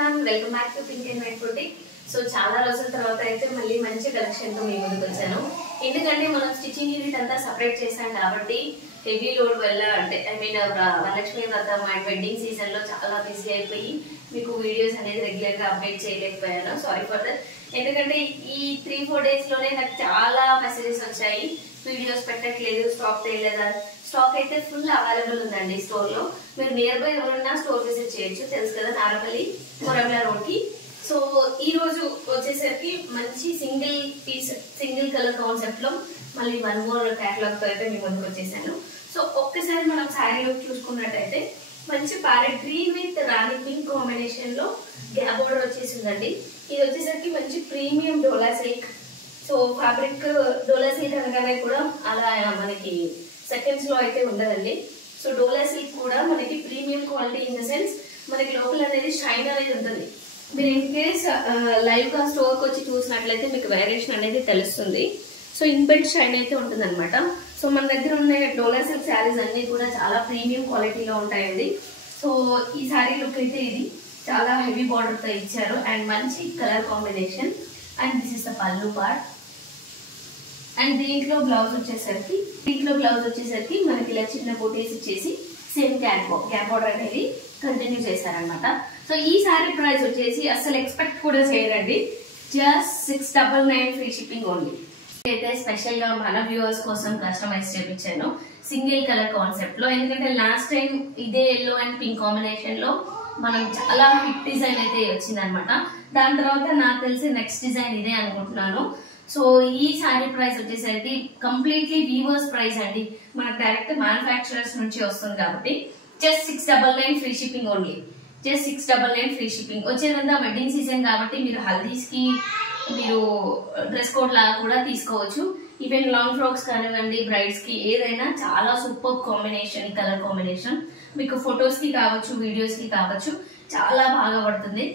everyone, welcome back to Pink and White Boutique. So చాలా రోజుల తర్వాత అయితే మళ్ళీ మంచి కలెక్షన్ తో మీ ముందుకు వచ్చాను. ఎందుకంటే మనం స్టిచింగ్ యూనిట్ అంతా సెపరేట్ చేసాం కాబట్టి హెవీ లోడ్ వల్ల అంటే వరలక్ష్మి వ్రతం అండ్ వెడ్డింగ్ సీజన్ లో చాలా బిజీ అయిపోయి మీకు వీడియోస్ అనేది రెగ్యులర్ గా అప్డేట్ చేయలేకపోయాను. Sorry for that. ఎందుకంటే ఈ 3-4 డేస్ లోనే నాకు చాలా మెసేజెస్ వచ్చాయి, వీడియోస్ పెట్టట్లేదు, స్టాక్ తేలేదా. స్టాక్ అయితే ఫుల్ అవైలబుల్ ఉందండి స్టోర్ లో. మీరు నియర్ బై ఎవరైనా స్టోర్ విజిట్ చేయొచ్చు, తెలుసు కదా, నారపల్లి కొరమల రోడ్ కి. సో ఈ రోజు వచ్చేసరికి మంచి సింగిల్ కలర్ కాన్సెప్ట్ లో మళ్ళీ 1 more క్యాటలాగ్ తో అయితే మీ ముందుకు వచ్చేసాను. సో ఒక్కసారి మనం శారీ లుక్ చూసుకున్నట్టయితే మంచి parrot green with Rani pink combination లో గ్యాప్ బోర్డర్ వచ్చేసిందండి. ఇది వచ్చేసరికి మంచి ప్రీమియం డోలా సిల్క్. సో ఫ్యాబ్రిక్ డోలా సిల్క్ అనగానే కూడా అలా మనకి సెకండ్స్ లో అయితే ఉండదండి. సో డోలా సిల్క్ కూడా మనకి premium quality in the sense మనకి లోపల అనేది షైన్ అనేది ఉంటుంది. మీరు ఇన్ కేస్ లైవ్ గా స్టోర్ కి వచ్చి చూసినట్లయితే మీకు వేరియేషన్ అనేది తెలుస్తుంది. సో ఇన్బిల్ట్ షైన్ అయితే ఉంటుంది అనమాట. సో మన దగ్గర ఉన్న డోలా సిల్క్ శారీస్ అన్ని కూడా చాలా ప్రీమియం క్వాలిటీలో ఉంటాయండి. సో ఈ శారీ లుక్ అయితే ఇది చాలా హెవీ బార్డర్ తో ఇచ్చారు అండ్ మంచి colour combination. And this is the పల్లు పార్ట్. అండ్ దీంట్లో బ్లౌజ్ వచ్చేసరికి మనకి ఇలా చిన్న బూటీస్ ఇచ్చేసి సేమ్ గ్యాప్ బార్డర్ అనేది కంటిన్యూ చేశారనమాట. సో ఈ సారీ ప్రైస్ వచ్చేసి అసలు ఎక్స్పెక్ట్ కూడా చేయరండి, జస్ట్ 699 ఫ్రీ షిప్పింగ్ ఓన్లీ. అయితే స్పెషల్ గా మన వ్యూవర్స్ కోసం కస్టమైజ్ చేయించాను సింగిల్ కలర్ కాన్సెప్ట్ లో. ఎందుకంటే లాస్ట్ టైం ఇదే ఎల్లో అండ్ పింక్ కాంబినేషన్ లో మనం చాలా హిట్ డిజైన్ అయితే వచ్చింది అనమాట. దాని తర్వాత నాకు తెలిసి నెక్స్ట్ డిజైన్ ఇదే అనుకుంటున్నాను. సో ఈ శారీ ప్రైస్ వచ్చేసరికి కంప్లీట్లీ వీవర్స్ ప్రైస్ అండి, మనకు డైరెక్ట్ మ్యానుఫ్యాక్చరర్స్ నుంచి వస్తుంది కాబట్టి just 699 free shipping only. Just 699 free shipping. వచ్చేదంతా వెడ్డింగ్ సీజన్ కాబట్టి మీరు హల్దీస్ కి మీరు డ్రెస్ కోడ్ లాగా కూడా తీసుకోవచ్చు. ఈవెన్ లాంగ్ ఫ్రాక్స్ కానివ్వండి, బ్రైడ్స్ కి ఏదైనా చాలా సూపర్ కాంబినేషన్. ఈ కలర్ కాంబినేషన్ మీకు ఫొటోస్ కి కావచ్చు, వీడియోస్ కి కావచ్చు, చాలా బాగా పడుతుంది.